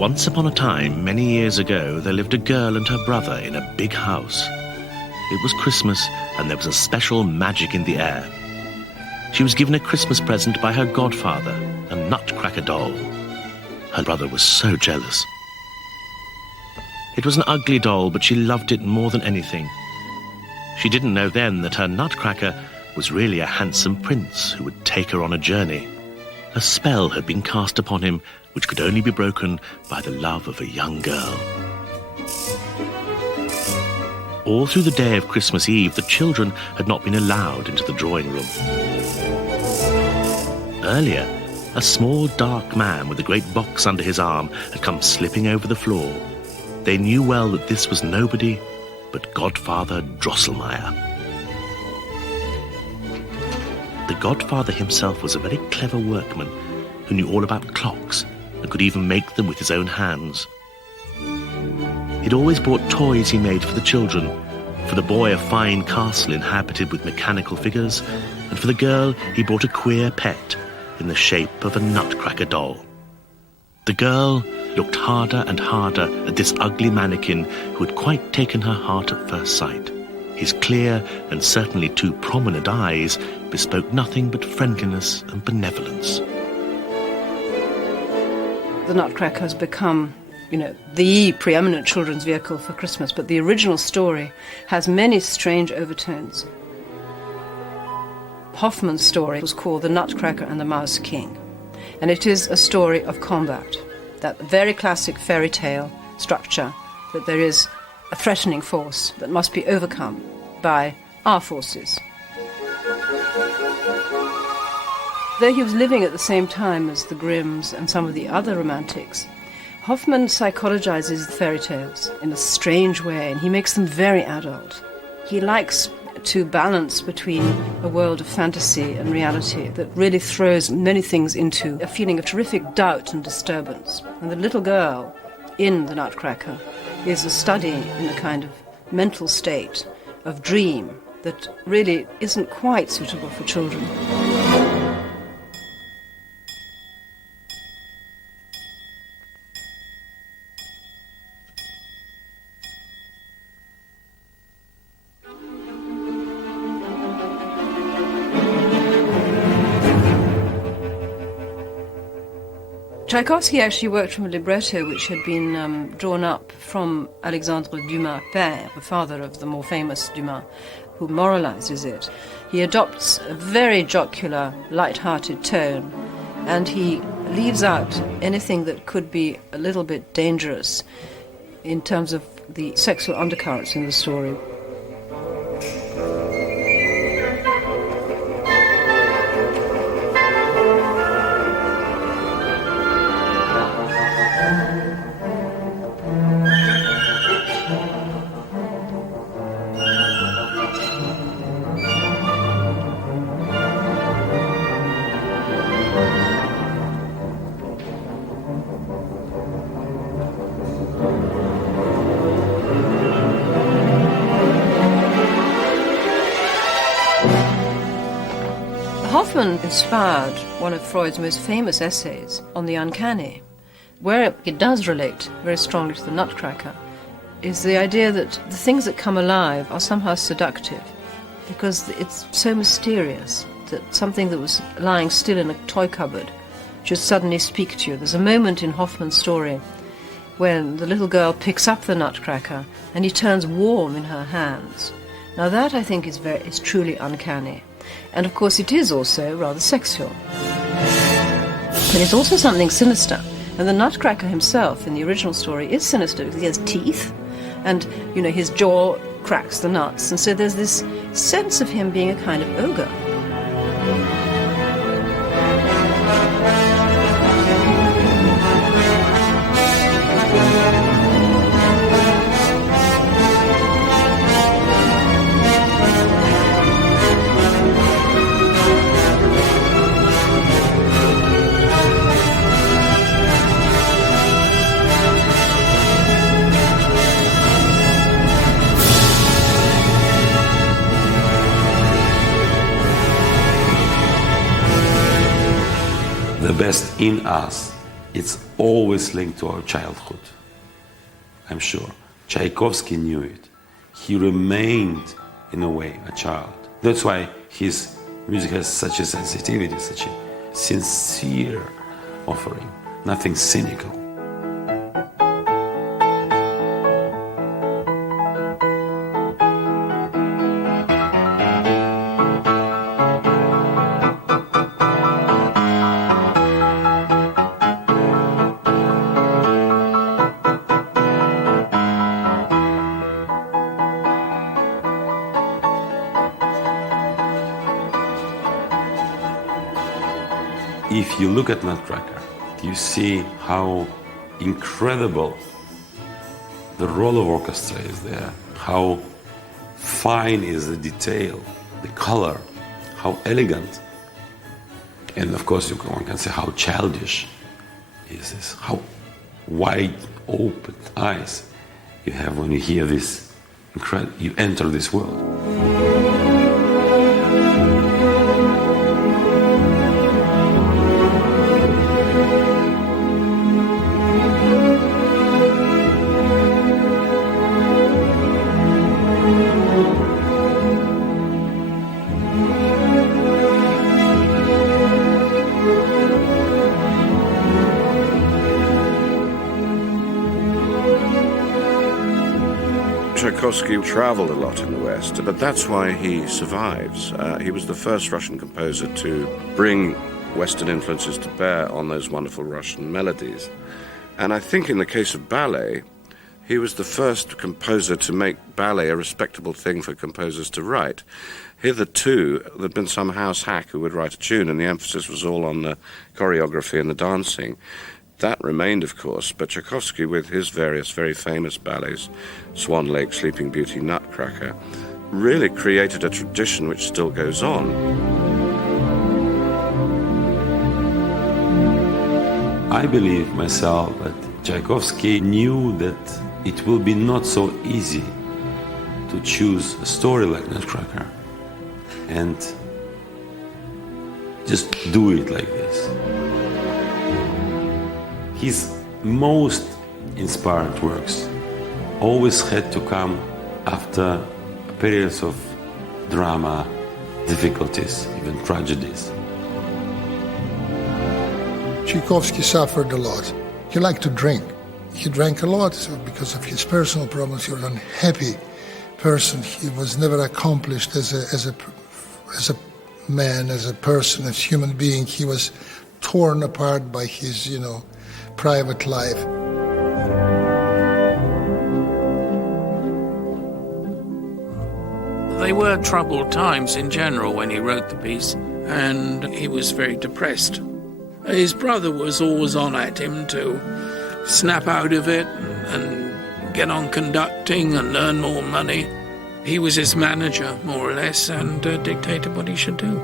Once upon a time, many years ago, there lived a girl and her brother in a big house. It was Christmas, and there was a special magic in the air. She was given a Christmas present by her godfather, a Nutcracker doll. Her brother was so jealous. It was an ugly doll, but she loved it more than anything. She didn't know then that her Nutcracker was really a handsome prince who would take her on a journey. A spell had been cast upon him which could only be broken by the love of a young girl. All through the day of Christmas Eve, the children had not been allowed into the drawing room. Earlier, a small dark man with a great box under his arm had come slipping over the floor. They knew well that this was nobody but Godfather Drosselmeyer. The Godfather himself was a very clever workman who knew all about clocks and could even make them with his own hands. He'd always brought toys he made for the children, for the boy a fine castle inhabited with mechanical figures, and for the girl he brought a queer pet in the shape of a Nutcracker doll. The girl looked harder and harder at this ugly mannequin who had quite taken her heart at first sight. His clear and certainly too prominent eyes bespoke nothing but friendliness and benevolence. The Nutcracker has become, the preeminent children's vehicle for Christmas, but the original story has many strange overtones. Hoffmann's story was called The Nutcracker and the Mouse King, and it is a story of combat, that very classic fairy tale structure, that there is a threatening force that must be overcome by our forces. Though he was living at the same time as the Grimms and some of the other romantics, Hoffmann psychologizes fairy tales in a strange way, and he makes them very adult. He likes to balance between a world of fantasy and reality that really throws many things into a feeling of terrific doubt and disturbance. And the little girl in The Nutcracker is a study in a kind of mental state of dream that really isn't quite suitable for children. Tchaikovsky actually worked from a libretto which had been drawn up from Alexandre Dumas père, the father of the more famous Dumas, who moralizes it. He adopts a very jocular, light-hearted tone, and he leaves out anything that could be a little bit dangerous in terms of the sexual undercurrents in the story. Hoffmann inspired one of Freud's most famous essays on the uncanny. Where it does relate very strongly to the Nutcracker is the idea that the things that come alive are somehow seductive, because it's so mysterious that something that was lying still in a toy cupboard should suddenly speak to you. There's a moment in Hoffmann's story when the little girl picks up the Nutcracker and he turns warm in her hands. Now that, I think, is truly uncanny. And of course it is also rather sexual. But it's also something sinister. And the Nutcracker himself in the original story is sinister because he has teeth and, his jaw cracks the nuts. And so there's this sense of him being a kind of ogre. The best in us it's always linked to our childhood, I'm sure. Tchaikovsky knew it. He remained, in a way, a child. That's why his music has such a sensitivity, such a sincere offering, nothing cynical. If you look at Nutcracker, you see how incredible the role of orchestra is there, how fine is the detail, the color, how elegant, and of course one can say how childish is this, how wide open eyes you have when you hear this, you enter this world. Tchaikovsky traveled a lot in the West, but that's why he survives. He was the first Russian composer to bring Western influences to bear on those wonderful Russian melodies. And I think in the case of ballet, he was the first composer to make ballet a respectable thing for composers to write. Hitherto, there'd been some house hack who would write a tune, and the emphasis was all on the choreography and the dancing. That remained, of course, but Tchaikovsky, with his various very famous ballets, Swan Lake, Sleeping Beauty, Nutcracker, really created a tradition which still goes on. I believe myself that Tchaikovsky knew that it will be not so easy to choose a story like Nutcracker and just do it like this. His most inspired works always had to come after periods of drama, difficulties, even tragedies. Tchaikovsky suffered a lot. He liked to drink. He drank a lot because of his personal problems. He was an unhappy person. He was never accomplished as a man, as a person, as a human being. He was torn apart by his, private life. They were troubled times in general when he wrote the piece, and he was very depressed. His brother was always on at him to snap out of it and get on conducting and earn more money. He was his manager, more or less, and dictated what he should do.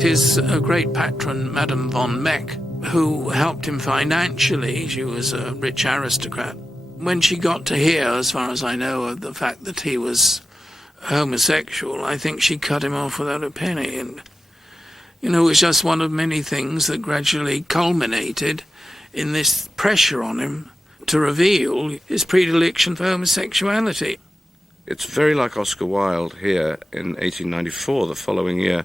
His great patron, Madame von Meck, who helped him financially, she was a rich aristocrat. When she got to hear, as far as I know, of the fact that he was homosexual, I think she cut him off without a penny. And, it was just one of many things that gradually culminated in this pressure on him to reveal his predilection for homosexuality. It's very like Oscar Wilde here in 1894, the following year.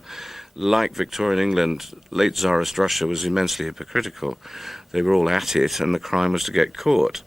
Like Victorian England, late Tsarist Russia was immensely hypocritical. They were all at it, and the crime was to get caught.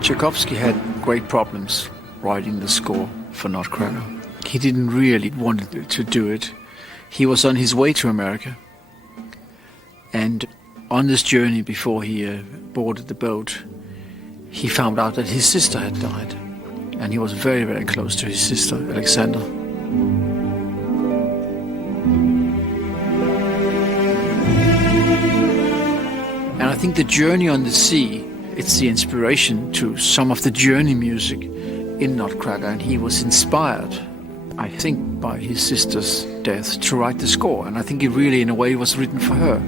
Tchaikovsky had great problems writing the score for Nutcracker. He didn't really want to do it. He was on his way to America, and on this journey before he boarded the boat, he found out that his sister had died, and he was very, very close to his sister, Alexander. think the Journey on the Sea, it's the inspiration to some of the Journey music in Nutcracker, and he was inspired, I think, by his sister's death to write the score, and I think it really, in a way, was written for her.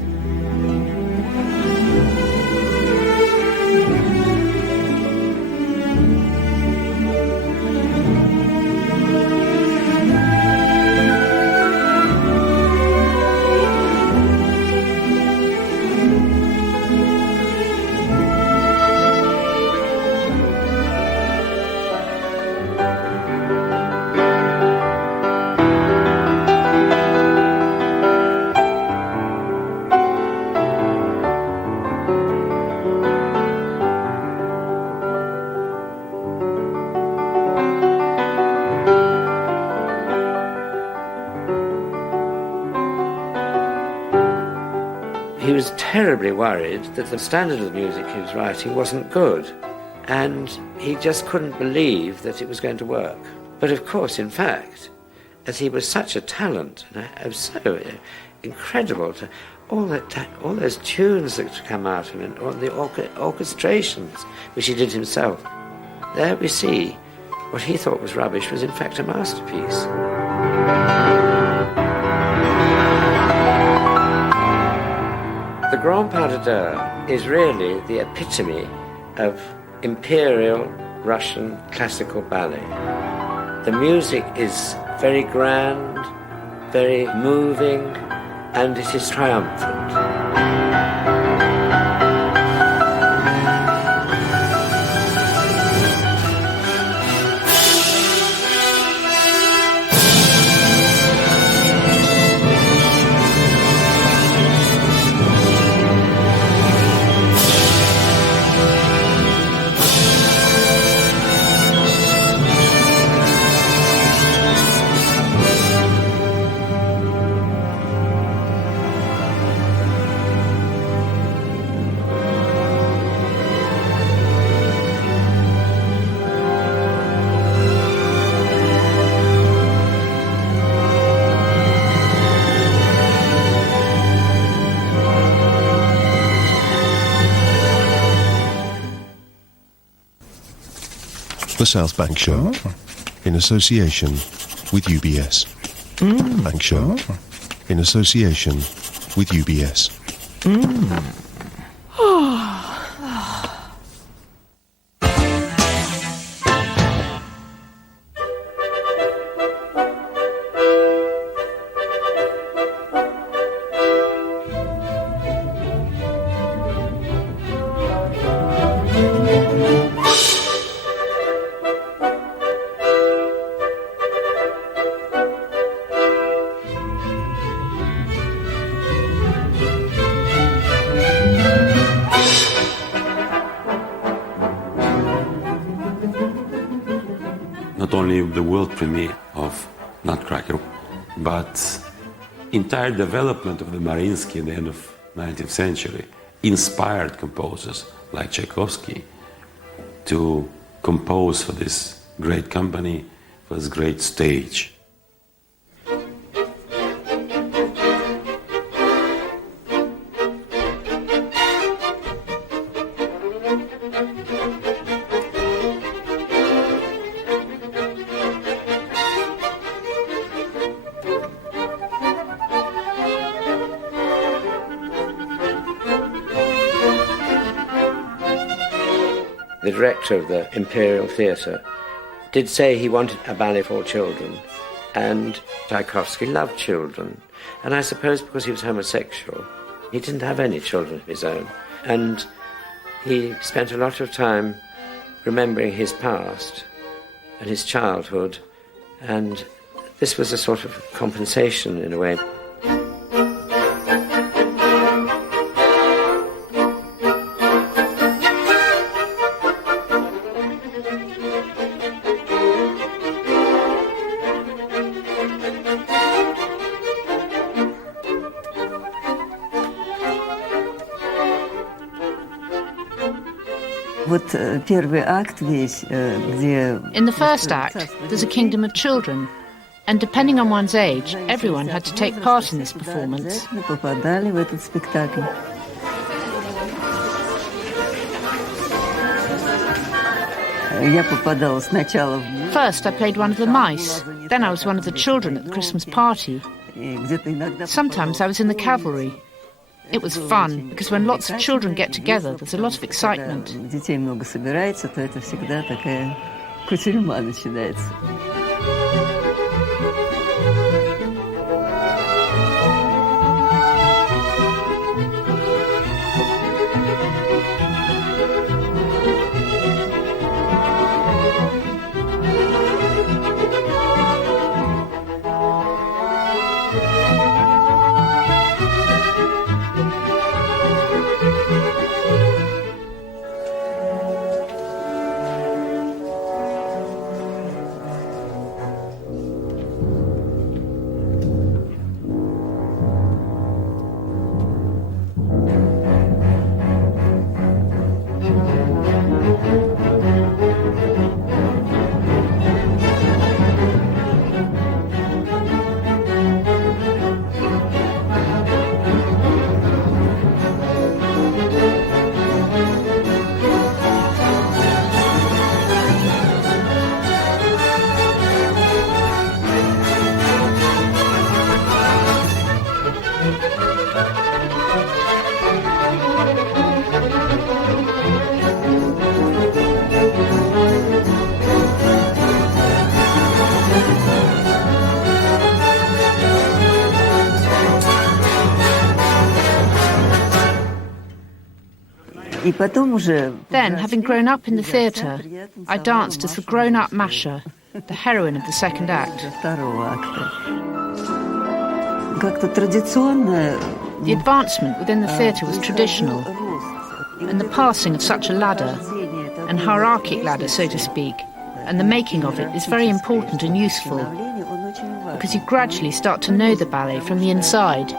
He was terribly worried that the standard of the music he was writing wasn't good, and he just couldn't believe that it was going to work. But of course, in fact, as he was such a talent, and it was so incredible to all those tunes that come out of him, all the orchestrations which he did himself. There we see what he thought was rubbish was in fact a masterpiece. The Grand Pas de Deux is really the epitome of imperial Russian classical ballet. The music is very grand, very moving, and it is triumphant. The South Bank Show, in association with UBS. Bank Show, in association with UBS. Not only the world premiere of Nutcracker, but entire development of the Mariinsky at the end of 19th century inspired composers like Tchaikovsky to compose for this great company, for this great stage. The director of the Imperial Theatre did say he wanted a ballet for children, and Tchaikovsky loved children. And I suppose because he was homosexual, he didn't have any children of his own. And he spent a lot of time remembering his past and his childhood, and this was a sort of compensation in a way. In the first act, there's a kingdom of children, and depending on one's age, everyone had to take part in this performance. First, I played one of the mice. Then I was one of the children at the Christmas party. Sometimes I was in the cavalry. It was fun, because when lots of children get together, there's a lot of excitement. Then, having grown up in the theatre, I danced as the grown-up Masha, the heroine of the second act. The advancement within the theatre was traditional, and the passing of such a ladder, an hierarchic ladder, so to speak, and the making of it is very important and useful, because you gradually start to know the ballet from the inside.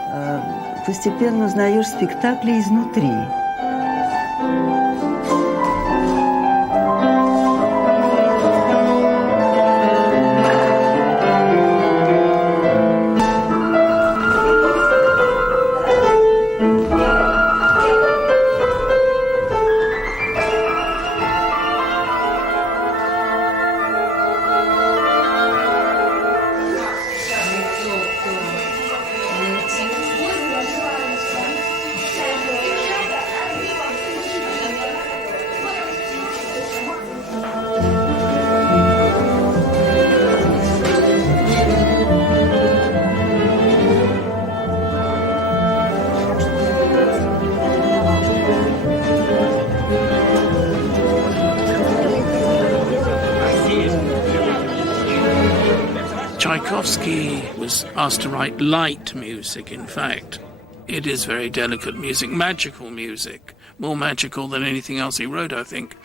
Tchaikovsky was asked to write light music, in fact. It is very delicate music, magical music, more magical than anything else he wrote, I think,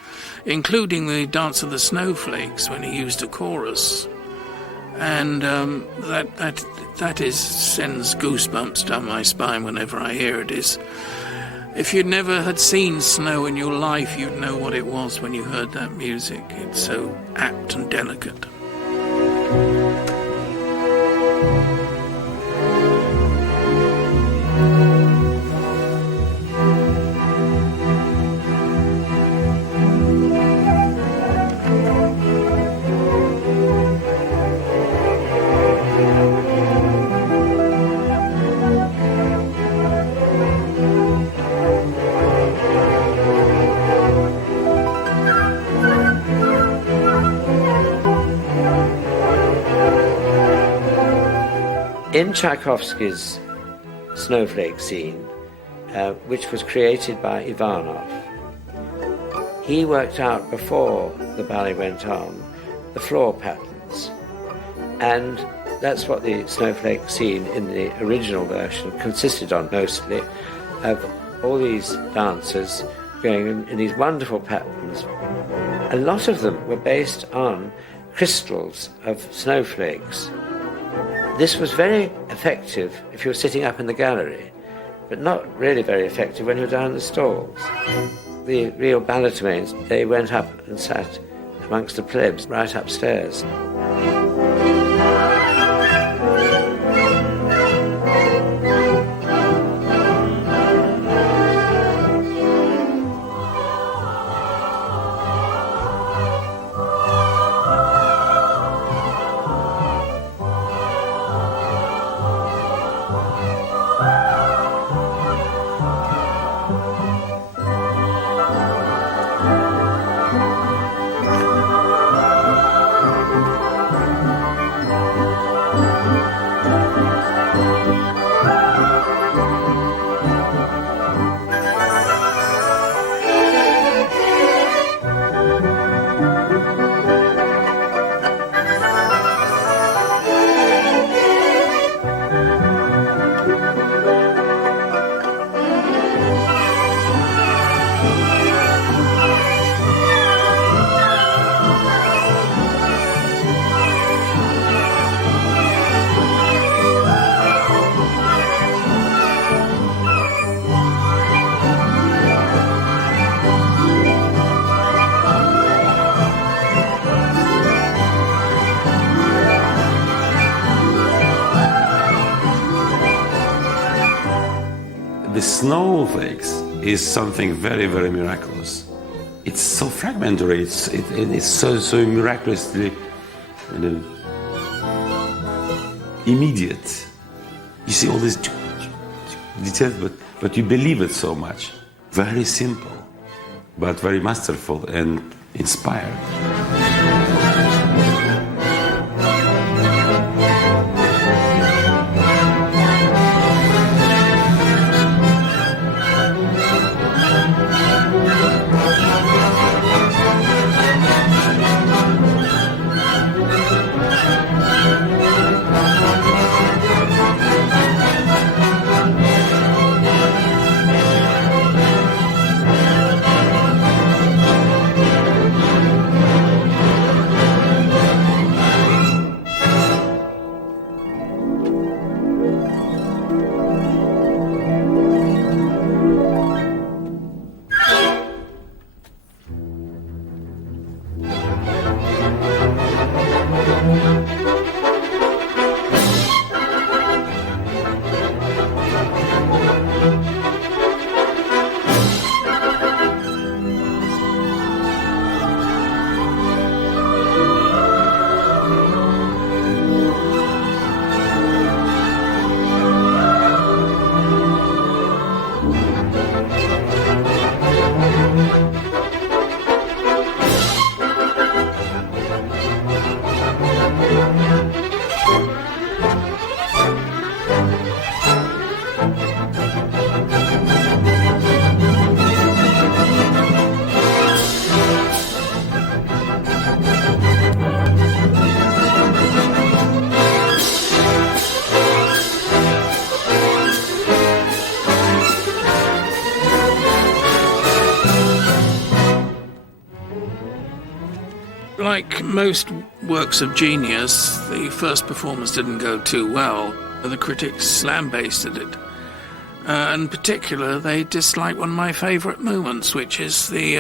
including the Dance of the Snowflakes when he used a chorus. And that sends goosebumps down my spine whenever I hear it. If you never had seen snow in your life, you'd know what it was when you heard that music. It's so apt and delicate. In Tchaikovsky's Snowflake scene, which was created by Ivanov, he worked out before the ballet went on the floor patterns, and that's what the Snowflake scene in the original version consisted on mostly, of all these dancers going in these wonderful patterns. A lot of them were based on crystals of snowflakes. This was very effective if you were sitting up in the gallery, but not really very effective when you were down in the stalls. The real balletmains, they went up and sat amongst the plebs right upstairs. the snowflakes is something very, very miraculous. It's so fragmentary, it's so miraculously immediate. You see all these details, but you believe it so much. Very simple, but very masterful and inspired. Like most works of genius, the first performance didn't go too well. The critics lambasted it. In particular, they disliked one of my favourite moments, which is the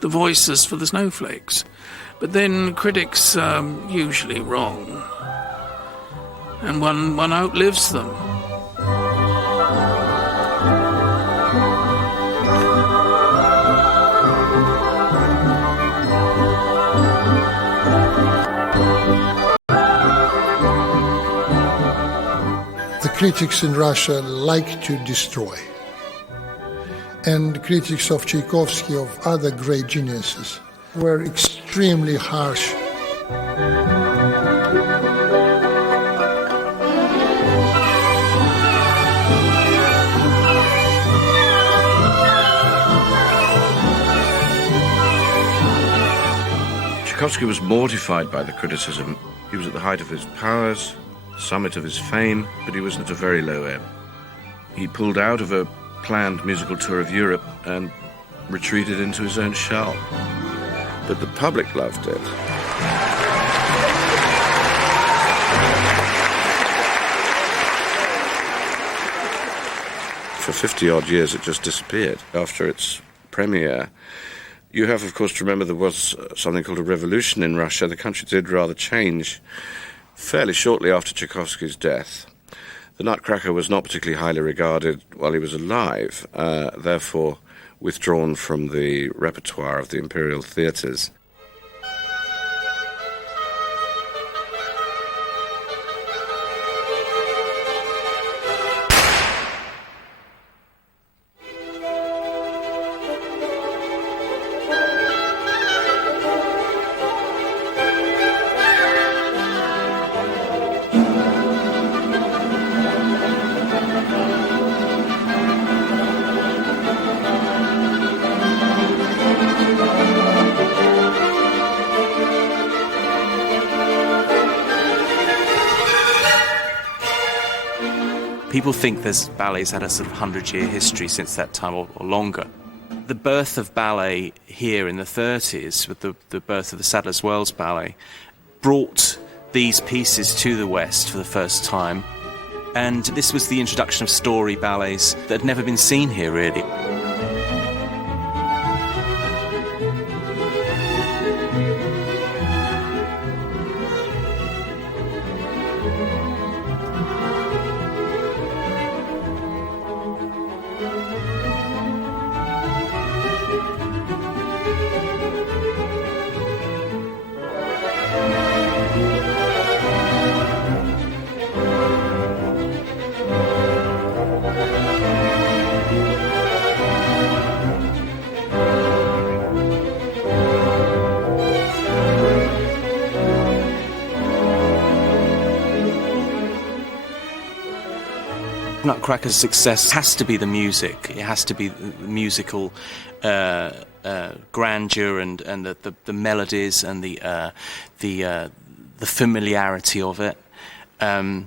voices for the snowflakes. But then critics are usually wrong, and one outlives them. The critics in Russia like to destroy. And critics of Tchaikovsky, of other great geniuses, were extremely harsh. Tchaikovsky was mortified by the criticism. He was at the height of his powers, summit of his fame, but he was at a very low ebb. He pulled out of a planned musical tour of Europe and retreated into his own shell. But the public loved it. For 50-odd years, it just disappeared. After its premiere, you have, of course, to remember there was something called a revolution in Russia. The country did rather change fairly shortly after Tchaikovsky's death. The Nutcracker was not particularly highly regarded while he was alive, therefore withdrawn from the repertoire of the imperial theatres. People think there's ballet's had a sort of 100-year history since that time or longer. The birth of ballet here in the 30s, with the birth of the Sadler's Wells Ballet, brought these pieces to the West for the first time. And this was the introduction of story ballets that had never been seen here, really. Nutcracker's success has to be the music. It has to be the musical grandeur and the melodies and the familiarity of it, the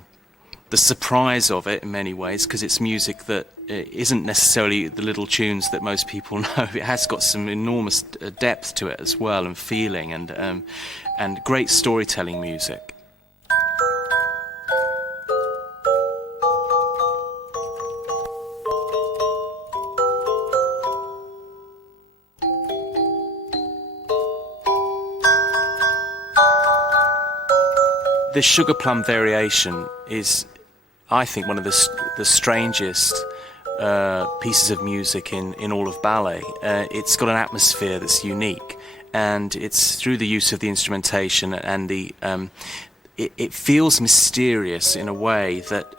surprise of it in many ways, because it's music that isn't necessarily the little tunes that most people know. It has got some enormous depth to it as well, and feeling, and great storytelling music. The Sugar Plum Variation is, I think, one of the strangest pieces of music in all of ballet. It's got an atmosphere that's unique, and it's through the use of the instrumentation and it feels mysterious in a way that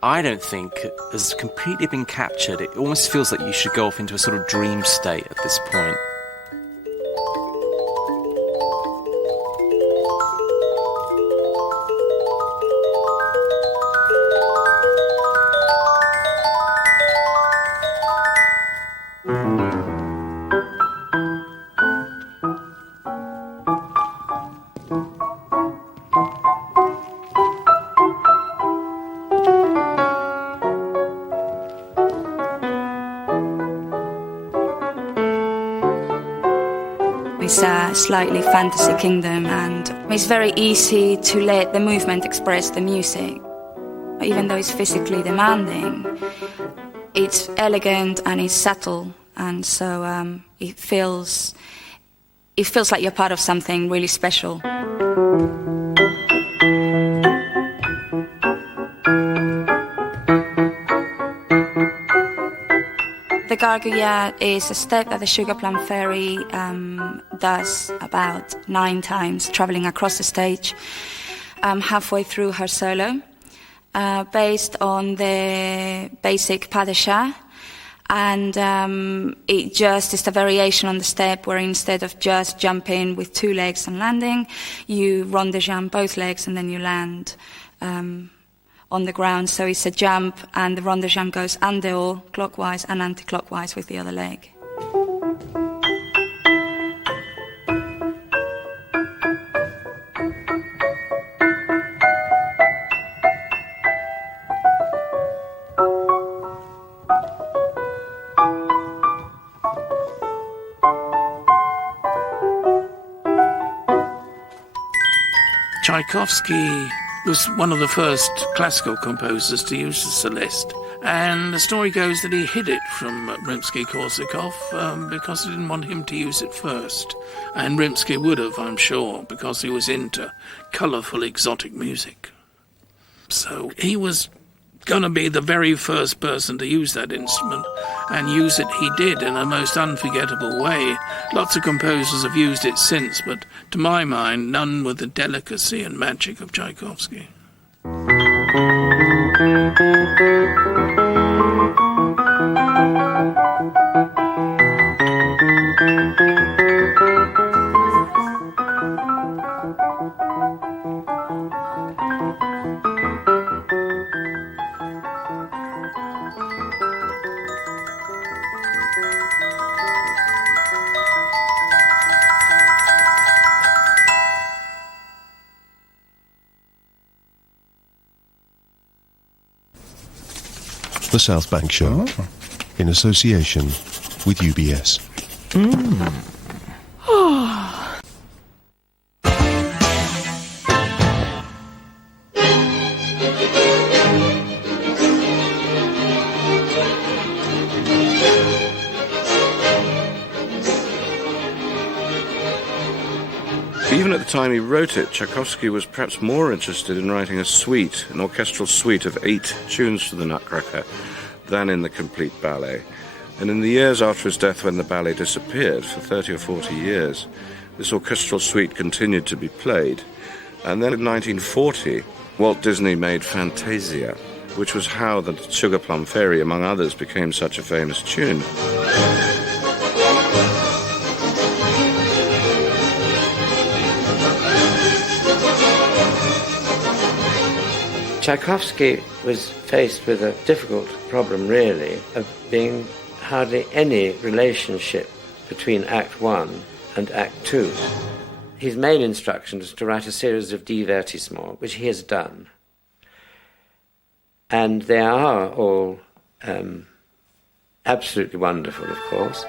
I don't think has completely been captured. It almost feels like you should go off into a sort of dream state at this point. It's a slightly fantasy kingdom, and it's very easy to let the movement express the music. Even though it's physically demanding, it's elegant and it's subtle, and so it feels like you're part of something really special. The gargouillard is a step that the Sugar Plum Fairy does about 9 times, travelling across the stage halfway through her solo, based on the basic pas de chat, and it just is a variation on the step where instead of just jumping with 2 legs and landing, you rond de jambe both legs and then you land on the ground. So it's a jump, and the rond de jambe goes en dehors clockwise and anti-clockwise with the other leg. Tchaikovsky was one of the first classical composers to use the celeste, and the story goes that he hid it from Rimsky-Korsakov because he didn't want him to use it first. And Rimsky would have, I'm sure, because he was into colourful, exotic music. So he was going to be the very first person to use that instrument, and use it he did in a most unforgettable way. Lots of composers have used it since, but to my mind, none with the delicacy and magic of Tchaikovsky. The South Bank Show, in association with UBS. Even at the time he wrote it, Tchaikovsky was perhaps more interested in writing a suite, an orchestral suite of 8 tunes for the Nutcracker, than in the complete ballet. And in the years after his death, when the ballet disappeared for 30 or 40 years, this orchestral suite continued to be played. And then in 1940, Walt Disney made Fantasia, which was how the Sugar Plum Fairy, among others, became such a famous tune. Tchaikovsky was faced with a difficult problem, really, of being hardly any relationship between Act 1 and Act 2. His main instruction was to write a series of divertissements, which he has done. And they are all absolutely wonderful, of course.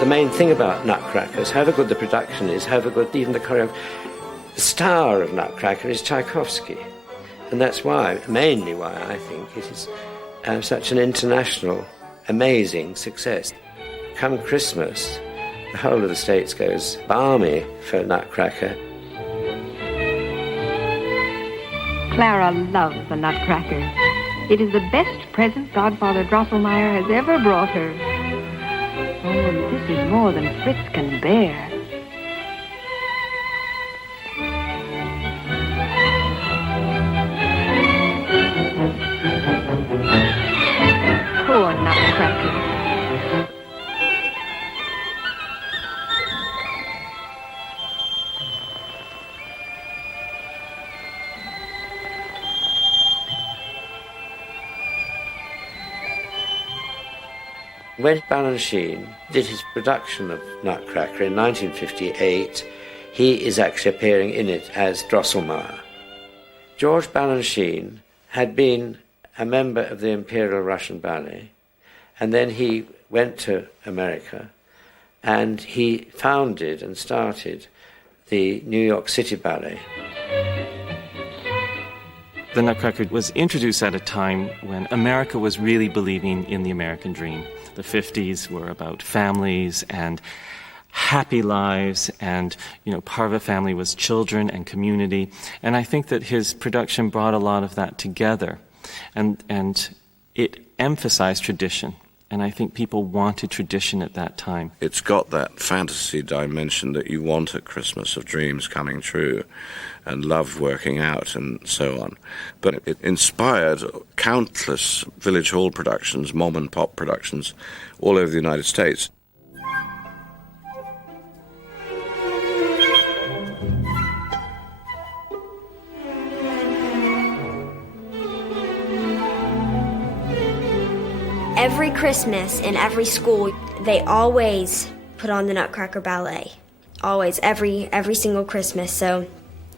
The main thing about Nutcracker is however good the production is, however good even the choreography, the star of Nutcracker is Tchaikovsky. And that's why, mainly why, I think it is such an international, amazing success. Come Christmas, the whole of the States goes balmy for Nutcracker. Clara loves the Nutcracker. It is the best present Godfather Drosselmeyer has ever brought her. Oh, this is more than Fritz can bear. Poor Nutcracker. When Balanchine did his production of Nutcracker in 1958, he is actually appearing in it as Drosselmeyer. George Balanchine had been a member of the Imperial Russian Ballet, and then he went to America, and he founded and started the New York City Ballet. The Nutcracker was introduced at a time when America was really believing in the American dream. The 50s were about families and happy lives, and part of a family was children and community. And I think that his production brought a lot of that together, and it emphasized tradition. And I think people wanted tradition at that time. It's got that fantasy dimension that you want at Christmas, of dreams coming true and love working out and so on. But it inspired countless village hall productions, mom and pop productions all over the United States. Every Christmas in every school, they always put on the Nutcracker Ballet. Always, every single Christmas, so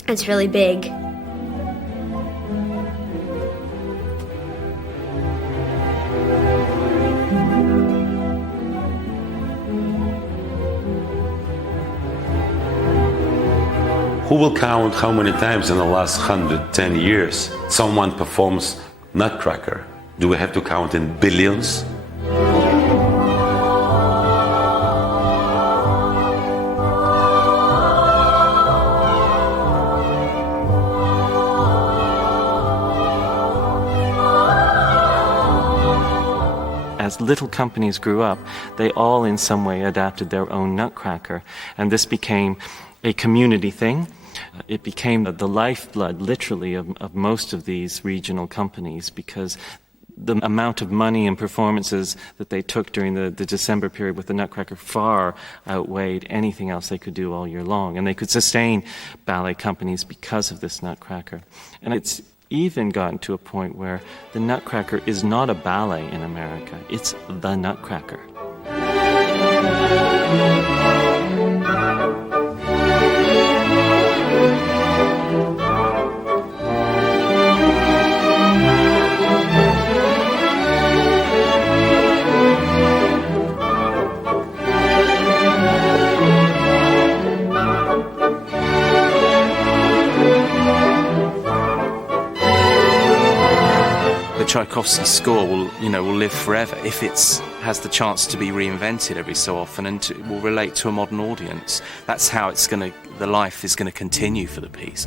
it's really big. Who will count how many times in the last 110 years someone performs Nutcracker? Do we have to count in billions? As as little companies grew up, they all in some way adapted their own Nutcracker. And this became a community thing. It became the lifeblood, literally, of most of these regional companies, because the amount of money and performances that they took during the December period with the Nutcracker far outweighed anything else they could do all year long. And they could sustain ballet companies because of this Nutcracker. And it's even gotten to a point where the Nutcracker is not a ballet in America, it's the Nutcracker. Tchaikovsky score will live forever if it has the chance to be reinvented every so often and will relate to a modern audience. That's how the life is going to continue for the piece.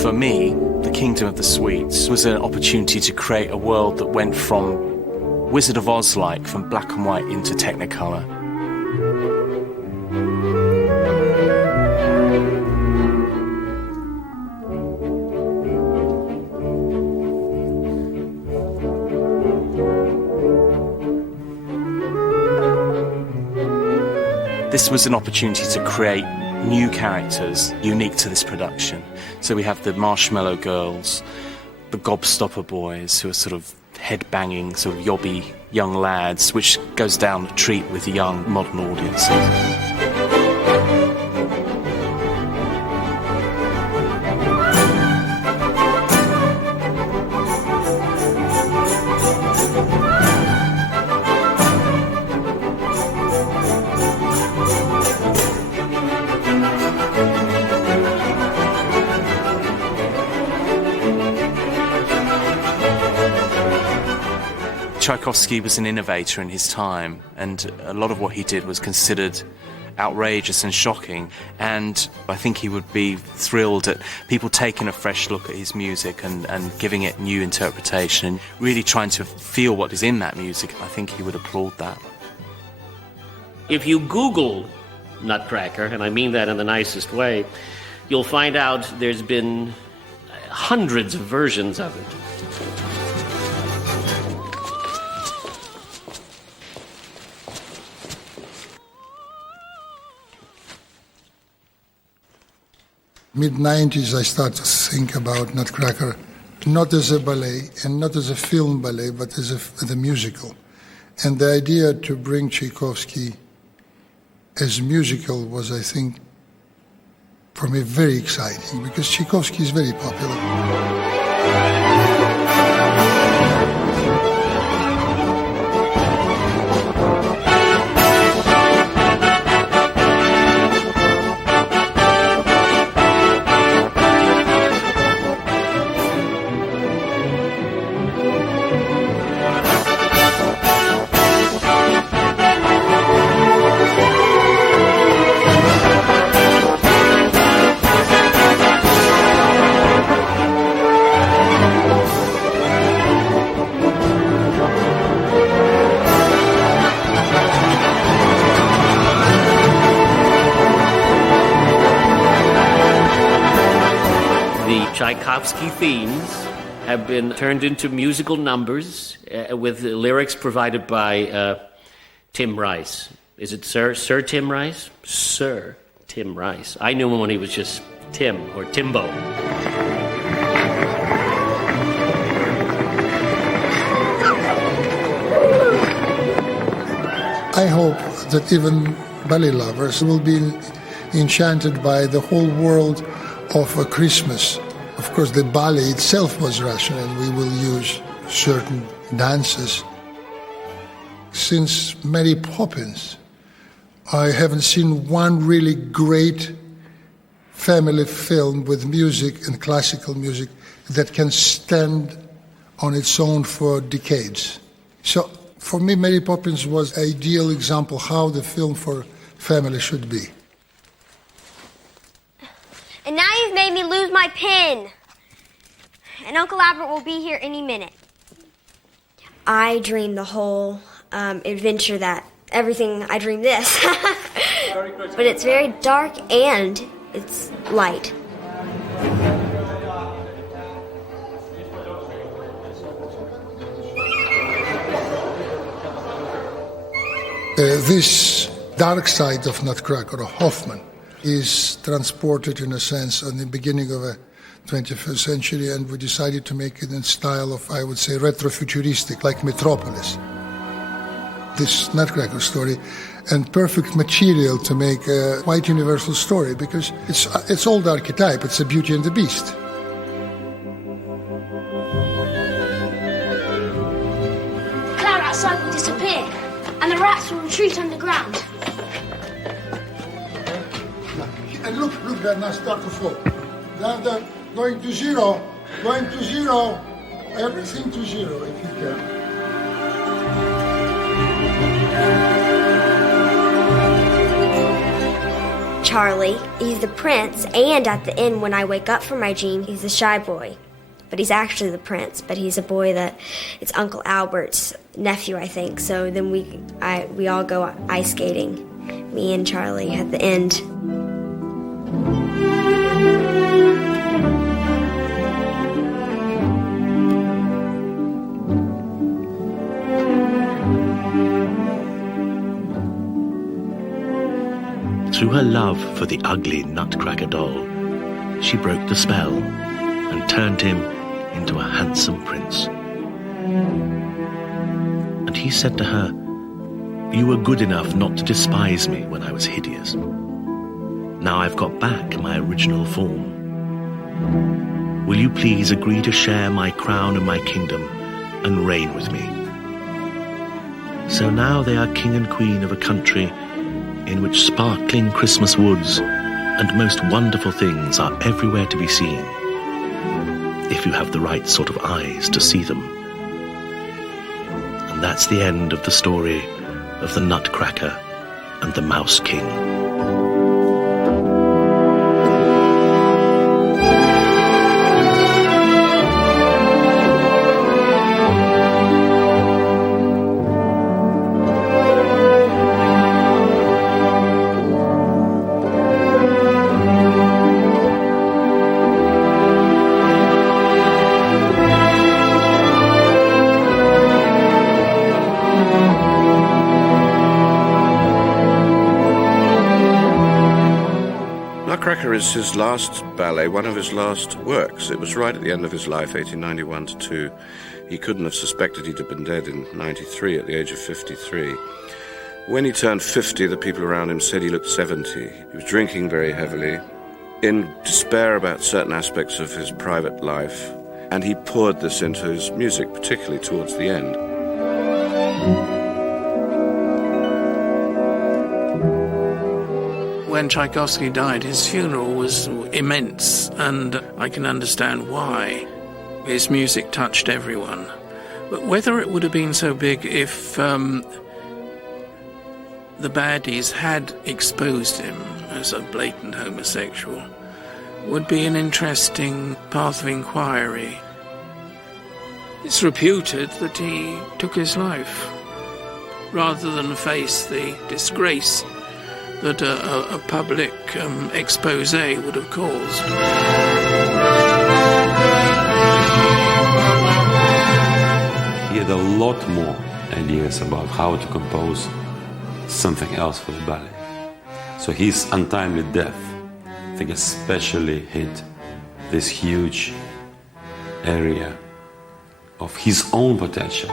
For me, The Kingdom of the Sweets was an opportunity to create a world that went from Wizard of Oz-like, from black and white into Technicolor. This was an opportunity to create new characters unique to this production. So we have the Marshmallow Girls, the Gobstopper Boys, who are sort of head-banging, sort of yobby young lads, which goes down a treat with the young modern audiences. Tchaikovsky was an innovator in his time, and a lot of what he did was considered outrageous and shocking, and I think he would be thrilled at people taking a fresh look at his music and giving it new interpretation and really trying to feel what is in that music. I think he would applaud that. If you Google Nutcracker, and I mean that in the nicest way, you'll find out there's been hundreds of versions of it. Mid-90s, I started to think about Nutcracker, not as a ballet and not as a film ballet, but as a musical. And the idea to bring Tchaikovsky as musical was, I think, for me, very exciting, because Tchaikovsky is very popular. Tchaikovsky themes have been turned into musical numbers with lyrics provided by Tim Rice. Is it Sir Tim Rice? Sir Tim Rice. I knew him when he was just Tim or Timbo. I hope that even ballet lovers will be enchanted by the whole world of a Christmas. Of course, the ballet itself was Russian, and we will use certain dances. Since Mary Poppins, I haven't seen one really great family film with music and classical music that can stand on its own for decades. So for me, Mary Poppins was an ideal example how the film for family should be. And now you've made me lose my pen. And Uncle Albert will be here any minute. I dreamed the whole adventure that everything, I dreamed this. But it's very dark and it's light. This dark side of Nutcracker, or Hoffman, is transported in a sense in the beginning of the 21st century, and we decided to make it in style of, I would say, retrofuturistic, like Metropolis. This Nutcracker story, and perfect material to make a quite universal story, because it's old archetype, it's a Beauty and the Beast. Cloud outside will disappear, and the rats will retreat underground. And look, they're now start to fall. They're going to zero, everything to zero if you can. Charlie, he's the prince, and at the end when I wake up from my dream, he's the shy boy. But he's actually the prince, but he's a boy that, it's Uncle Albert's nephew, I think. So then we all go ice skating, me and Charlie at the end. Through her love for the ugly Nutcracker doll, she broke the spell and turned him into a handsome prince. And he said to her, "You were good enough not to despise me when I was hideous. Now I've got back my original form. Will you please agree to share my crown and my kingdom and reign with me?" So now they are king and queen of a country in which sparkling Christmas woods and most wonderful things are everywhere to be seen, if you have the right sort of eyes to see them. And that's the end of the story of the Nutcracker and the Mouse King. Nutcracker is his last ballet, one of his last works. It was right at the end of his life, 1891 to 2. He couldn't have suspected he'd have been dead in 93 at the age of 53. When he turned 50, the people around him said he looked 70. He was drinking very heavily, in despair about certain aspects of his private life, and he poured this into his music, particularly towards the end. When Tchaikovsky died, his funeral was immense, and I can understand why. His music touched everyone. But whether it would have been so big if the baddies had exposed him as a blatant homosexual would be an interesting path of inquiry. It's reputed that he took his life rather than face the disgrace that a public expose would have caused. He had a lot more ideas about how to compose something else for the ballet. So his untimely death, I think, especially hit this huge area of his own potential.